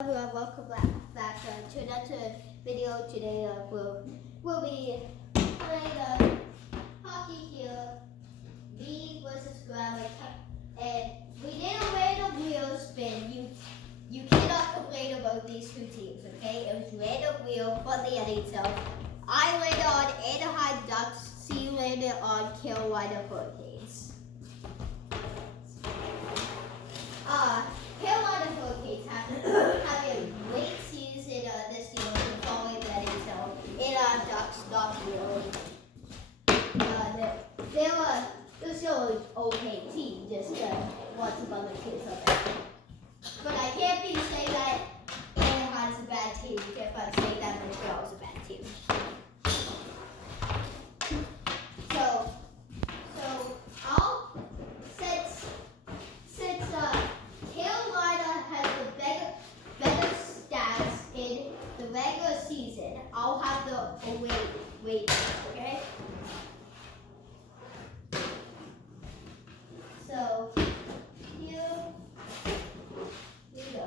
Everyone, welcome back to another video. Today we'll be playing hockey here, me versus Grandma, and we did a random wheel spin. You cannot complain about these two teams, okay? It was random wheel for the NHL. I landed on Anaheim Ducks. C landed on Carolina Hurricanes. Carolina Hurricanes have a great season this year following the NHL. And Ducks not really. They're still an okay team, just lots of other teams are better. But I can't be saying that Anaheim's a bad team if I'm saying that Montreal's a bad team. So since Carolina has the better stats in the regular season, I'll have the away, okay? So here we go.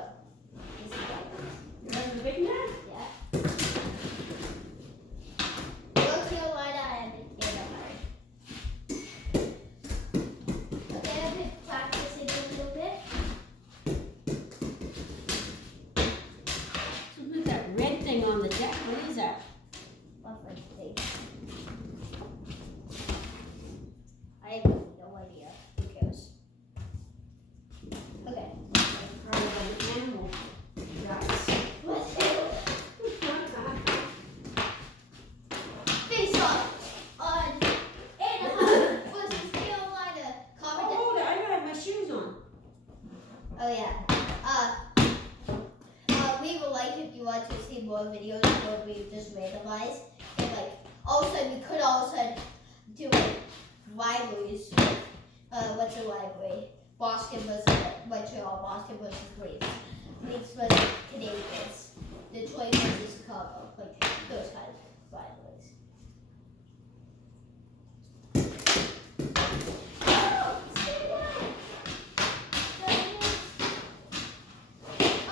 Remember the big man? Yeah. North Carolina and Anaheim. Okay, I've been practicing a little bit. So look at that red thing on the deck. What is that? I have no idea. Who cares? Okay. Probably an animal. Guys. Let's do face off on Anaheim versus Carolina. Comment. Hold it. I gotta have my shoes on. Oh yeah. Leave a like if you want to see more videos where we just randomize. And all of a sudden we could all of a sudden do rivalries. What's a rivalry? Boston versus Montreal, Boston versus Leafs versus Canadiens, Detroit versus Chicago, those kind of rivalries.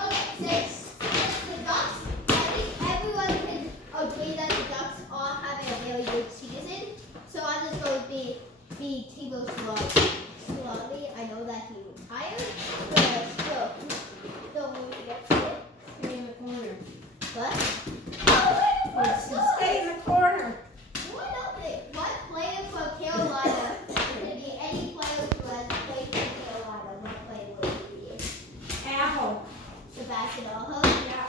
Okay, since the Ducks, I think everyone can agree that the Ducks are having a very good season. So I'm just going to be Timo Slowly. I know that he retired, but still move to get to it. Stay in the corner. But Stay in the corner. what player from Carolina could be any player who has played for Carolina? What player would it be? Apple. Sebastian Aho? Yeah.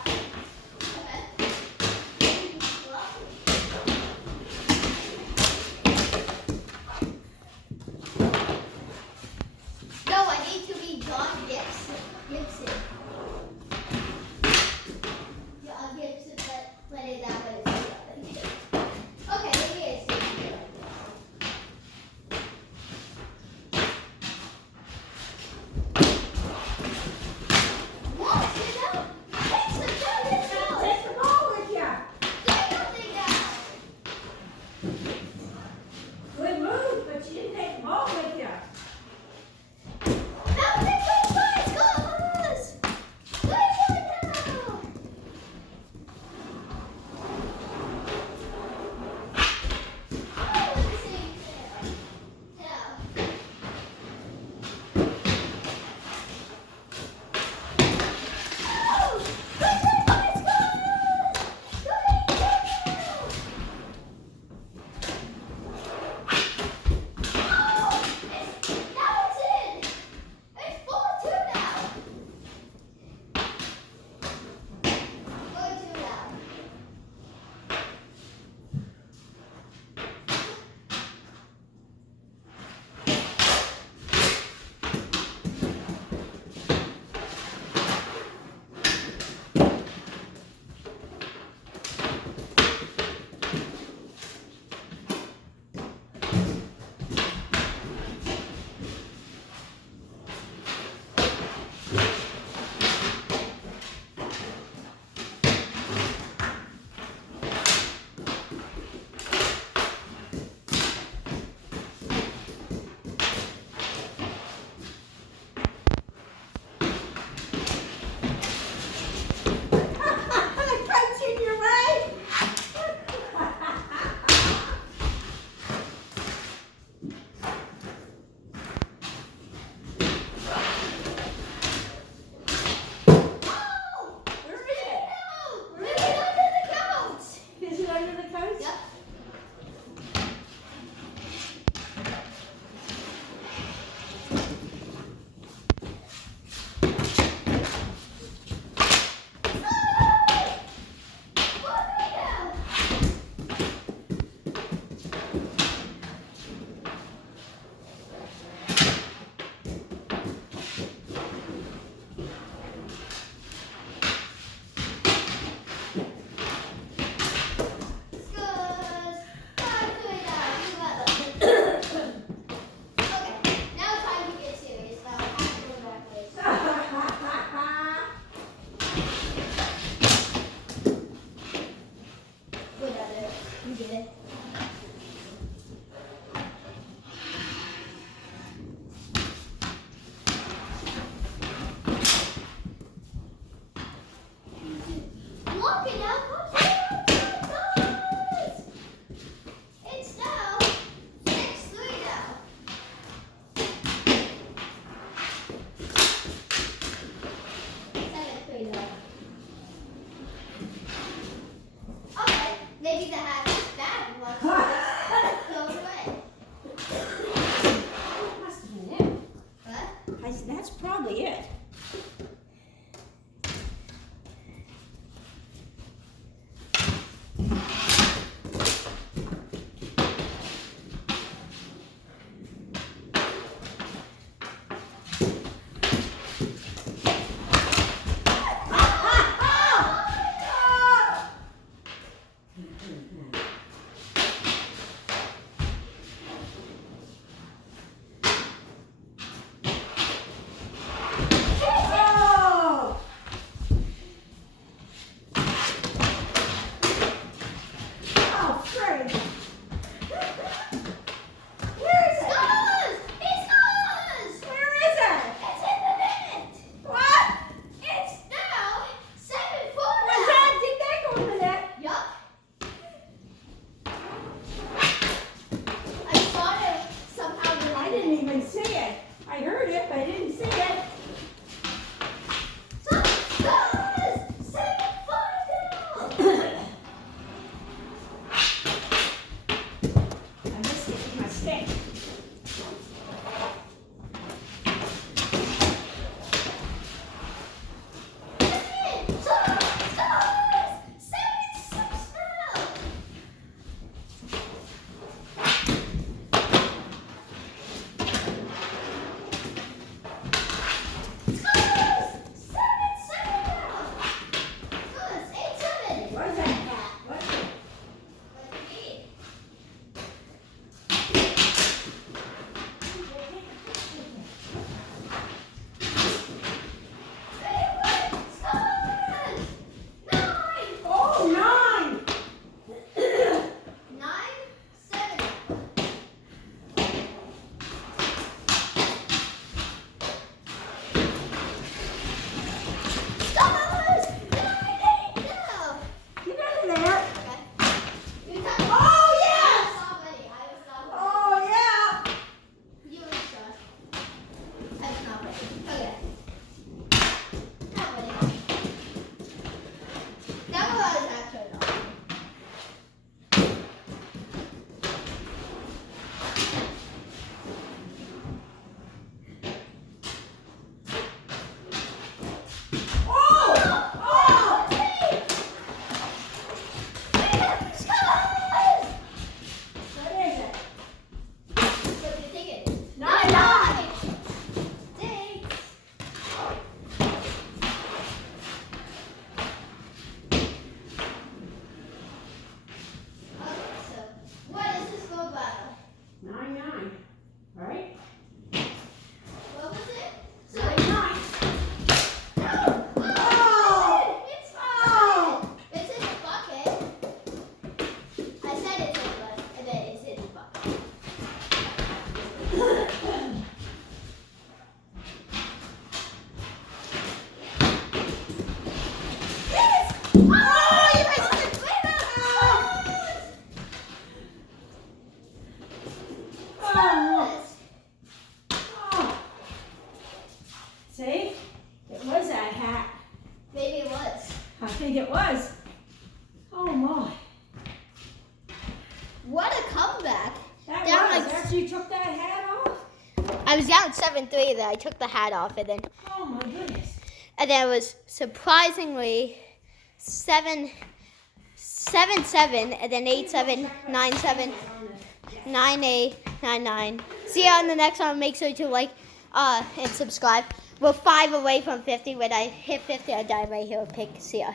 No, I need to be John Gibson. John Gibson, but it that way it's okay, here it is. Whoa, sit down. Take the ball with ya. Say nothing now. Good move, but you didn't take the ball with ya. Now take those guys, guys. Play one now. Oh, let me see. Yeah. Oh, good, guys, guys. Good, oh, now it's in. It's 4-2 now. 4-2 now. walking now. Watch it. Guys. It's now 6-3 now. Okay, maybe the hat is bad. Go away. Must have been it. What? I said, that's probably it. Oh! Oh, Fred. Where is it? Scores! He scores! Where is it? It's in the net! What? It's now 7-4 Was now! that? Did that go in the net? Yup. I saw it somehow. I didn't even see it. I heard it, but I didn't see it. Scores! 7-5 now! I missed it with my stick. Scores! 7-6 now! Scores! 7-7 now! Scores! 8-7! What's that hat? What's it? Oh, 9! 9-7. Scores! 9-8 now. Get out of there. You got Oh, yes! already. I was not ready. Oh, yeah! You were shot. I was not ready. Okay. Not ready. That was actually not. Oh! Oh! Scores! What is it? What do you think it is? 9-9! Thanks. Okay, so what is the score battle? 9-9. Right? What was it? So 9-9. no! Oh! It's Oh! It's in the bucket. I said it's in the bucket, and then it's in the bucket. Yes! Oh, you missed it! Oh! Oh! See? It was that hat. Maybe it was. I think it was. Oh my. What a comeback! That Down was. like- After you took that hat off? I was down 7-3. Then I took the hat off, and then Oh my goodness. it was surprisingly 7-7, and then 8-7, 9-7, 9-8, 9-9. See you on the next one. Make sure to like and subscribe. We're 5 away from 50. When I hit 50, I die right here. Pick. See ya.